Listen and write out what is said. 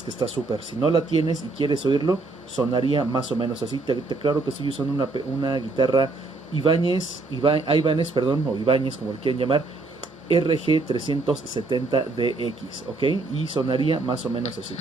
es que está súper. Si no la tienes y quieres oírlo, sonaría más o menos así. Te aclaro que estoy usando una guitarra Ibanez, perdón, o Ibáñez, como le quieren llamar, RG370DX, ¿ok? Y sonaría más o menos así.